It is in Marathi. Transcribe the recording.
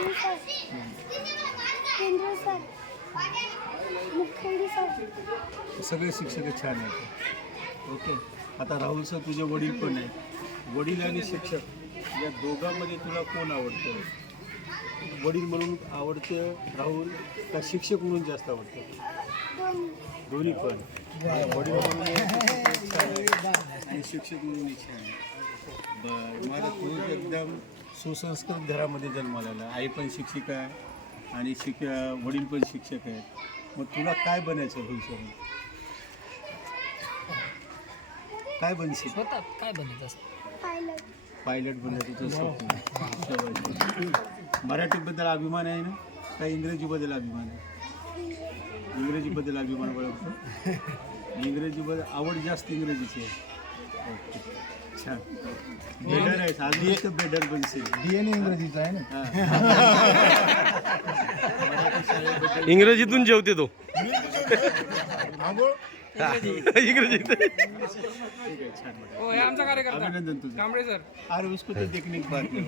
पाणी सर, केंद्र सर, मुखेडी सर. सगळे शिक्षक छान आहेत. ओके. आता राहुल सर तुझे वडील पण आहेत. वडील आणि शिक्षक या दोघांमध्ये तुला कोण आवडतं? वडील म्हणून आवडतं राहुल का शिक्षक म्हणून जास्त आवडतं? दोन्ही पण. वडील म्हणून आणि शिक्षक म्हणून छान. बरं, मला तू एकदम सुसंस्कृत घरामध्ये जन्माला आला. आई पण शिक्षिका आहे आणि वडील पण शिक्षक आहेत. मग तुला काय बनायचं भविष्यामध्ये? काय बनशील? काय बनत असं पायलट. पायलट बनायचं तुझं स्वप्न. मराठीबद्दल अभिमान आहे ना? का इंग्रजीबद्दल अभिमान आहे? इंग्रजीबद्दल अभिमान बाळगतो. इंग्रजीबद्दल आवड जास्त इंग्रजीची आहे. ओके, छान. बेडर आहे अजून एक बेडर बनशील. DNA इंग्रजीचा आहे ना. मराठी शाळेबद्दल इंग्रजीतून जेवते तो. आंघोळ इंग्रजीत. ठीक आहे, छान. हो हे आमचा कार्यकर्ता अभिनंदन तुझं. कांबळे सर. अरे उसको तो देखने की बात नहीं.